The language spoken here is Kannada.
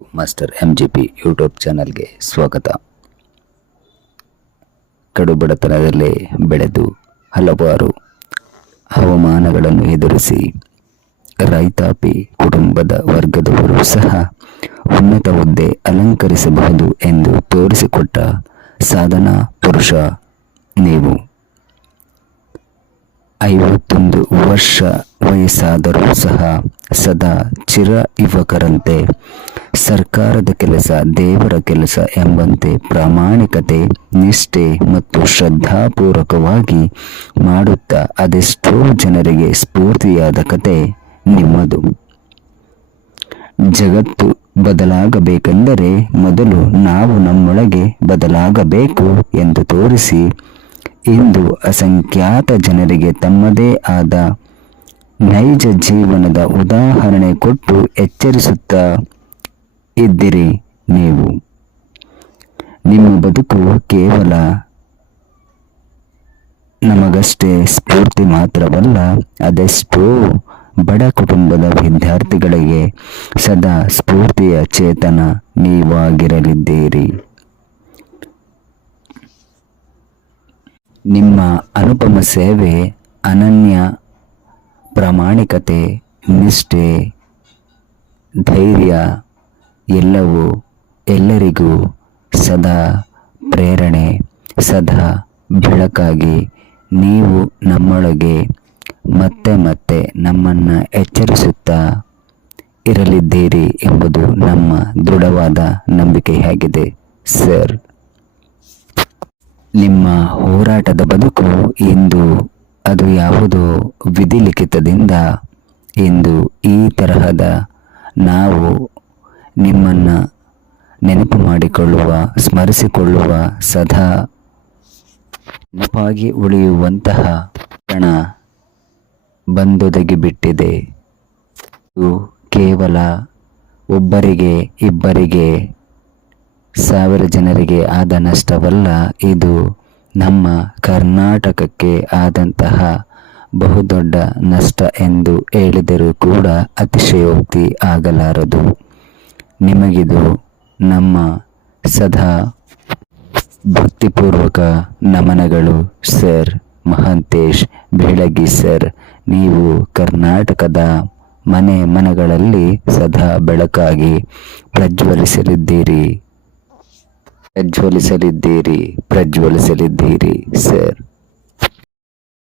Master M G P YouTube ಚಾನಲ್ಗೆ ಸ್ವಾಗತ. ಕಡು ಬಡತನದಲ್ಲೇ ಬೆಳೆದು ಹಲವಾರು ಹವಾಮಾನಗಳನ್ನು ಎದುರಿಸಿ ರೈತಾಪಿ ಕುಟುಂಬದ ವರ್ಗದವರು ಸಹ ಉನ್ನತ ಹುದ್ದೆ ಅಲಂಕರಿಸಬಹುದು ಎಂದು ತೋರಿಸಿಕೊಟ್ಟ ಸಾಧನಾ ಪುರುಷ ನೀವು. ಐವತ್ತೊಂದು ವರ್ಷ ವಯಸ್ಸಾದರೂ ಸಹ ಸದಾ ಚಿರ ಯುವಕರಂತೆ ಸರ್ಕಾರದ ಕೆಲಸ, ದೇವರ ಕೆಲಸ ಎಂಬಂತೆ ಪ್ರಾಮಾಣಿಕತೆ, ನಿಷ್ಠೆ ಮತ್ತು ಶ್ರದ್ಧಾಪೂರ್ವಕವಾಗಿ ಮಾಡುತ್ತಾ ಅದೆಷ್ಟೋ ಜನರಿಗೆ ಸ್ಫೂರ್ತಿಯಾದ ಕತೆ ನಿಮ್ಮದು. ಜಗತ್ತು ಬದಲಾಗಬೇಕೆಂದರೆ ಮೊದಲು ನಾವು ನಮ್ಮೊಳಗೆ ಬದಲಾಗಬೇಕು ಎಂದು ತೋರಿಸಿ, ಇಂದು ಅಸಂಖ್ಯಾತ ಜನರಿಗೆ ತಮ್ಮದೇ ಆದ ನೈಜ ಜೀವನದ ಉದಾಹರಣೆ ಕೊಟ್ಟು ಎಚ್ಚರಿಸುತ್ತಾ ಇದ್ದಿರಿ ನೀವು. ನಿಮ್ಮ ಬದುಕು ಕೇವಲ ನಮಗಷ್ಟೇ ಸ್ಫೂರ್ತಿ ಮಾತ್ರವಲ್ಲ, ಅದೆಷ್ಟೋ ಬಡ ಕುಟುಂಬದ ವಿದ್ಯಾರ್ಥಿಗಳಿಗೆ ಸದಾ ಸ್ಫೂರ್ತಿಯ ಚೇತನ ನೀವಾಗಿರಲಿದ್ದೀರಿ. ನಿಮ್ಮ ಅನುಪಮ ಸೇವೆ ಅನನ್ಯ ಪ್ರಾಮಾಣಿಕತೆ, ನಿಷ್ಠೆ, ಧೈರ್ಯ ಎಲ್ಲವೂ ಎಲ್ಲರಿಗೂ ಸದಾ ಪ್ರೇರಣೆ, ಸದಾ ಬೆಳಕಾಗಿ ನೀವು ನಮ್ಮೊಳಗೆ ಮತ್ತೆ ಮತ್ತೆ ನಮ್ಮನ್ನು ಎಚ್ಚರಿಸುತ್ತಾ ಇರಲಿದ್ದೀರಿ ಎಂಬುದು ನಮ್ಮ ದೃಢವಾದ ನಂಬಿಕೆಯಾಗಿದೆ ಸರ್. ನಿಮ್ಮ ಹೋರಾಟದ ಬದುಕು ಇಂದು ಅದು ಯಾವುದೋ ವಿಧಿಲಿಖಿತದಿಂದ ಇಂದು ಈ ತರಹದ ನಾವು ನಿಮ್ಮನ್ನು ನೆನಪು ಮಾಡಿಕೊಳ್ಳುವ, ಸ್ಮರಿಸಿಕೊಳ್ಳುವ ಸದಾ ನೆನಪಾಗಿ ಉಳಿಯುವಂತಹ ಕ್ಷಣ ಬಂದೊದಗಿಬಿಟ್ಟಿದೆ. ಇದು ಕೇವಲ ಒಬ್ಬರಿಗೆ ಇಬ್ಬರಿಗೆ, ಸಾವಿರ ಜನರಿಗೆ ಆದ ನಷ್ಟವಲ್ಲ, ಇದು ನಮ್ಮ ಕರ್ನಾಟಕಕ್ಕೆ ಆದಂತಹ ಬಹುದೊಡ್ಡ ನಷ್ಟ ಎಂದು ಹೇಳಿದರೂ ಕೂಡ ಅತಿಶಯೋಕ್ತಿ ಆಗಲಾರದು. ನಿಮಗಿದು ನಮ್ಮ ಸದಾ ಭಕ್ತಿಪೂರ್ವಕ ನಮನಗಳು, ಸರ್ ಮಹಂತೇಶ್ ಬೆಳಗಿ ಸರ್. ನೀವು ಕರ್ನಾಟಕದ ಮನೆ ಮನಗಳಲ್ಲಿ ಸದಾ ಬೆಳಕಾಗಿ ಪ್ರಜ್ವಲಿಸಲಿದ್ದೀರಿ. ಪ್ರಜ್ವಲಿಸಲಿದ್ದೀರಿ ಪ್ರಜ್ವಲಿಸಲಿದ್ದೀರಿ, ಸರ್.